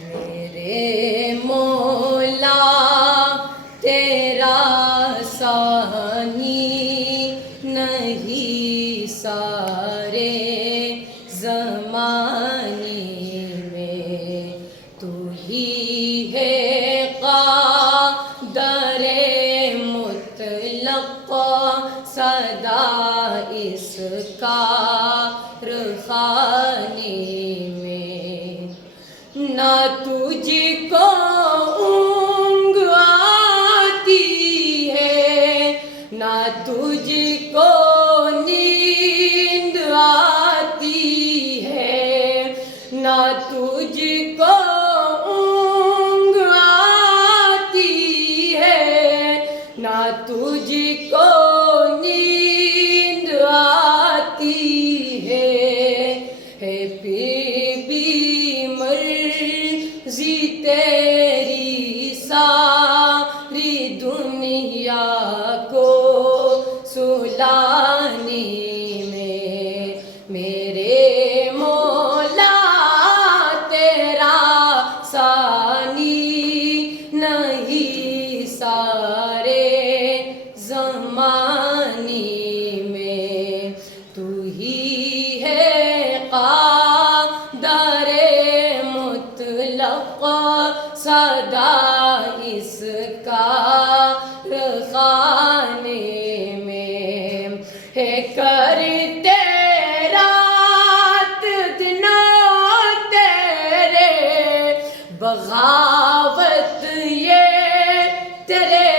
میرے مولا تیرا ثانی نہیں سارے زمانے میں، تو ہی ہے قادر مطلق صدا اس کارخانے میں، نہ تجھ کو اونگ آتی ہے نہ تجھ کو نیند آتی ہے، نہ تجھ کو اونگ آتی ہے، نہ تجھ کو نیند آتی ہے پھر بھی مرضی تیری ساری دنیا کو سلانے میں، میرے مولا تیرا ثانی نہیں سارے زمانے میں، تو ہی ہے قادر مطلق صدا اس کارخانے میں، ہے کرتے رات دنوں تیرے بغاوت یہ تیرے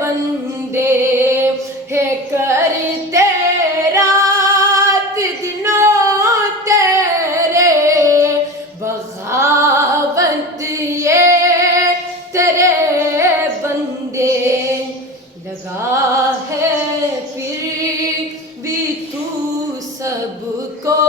بندے، ہے کرتے رات دنوں تیرے بغاوت یہ تیرے بندے، لگا ہے پھر بھی تو سب کو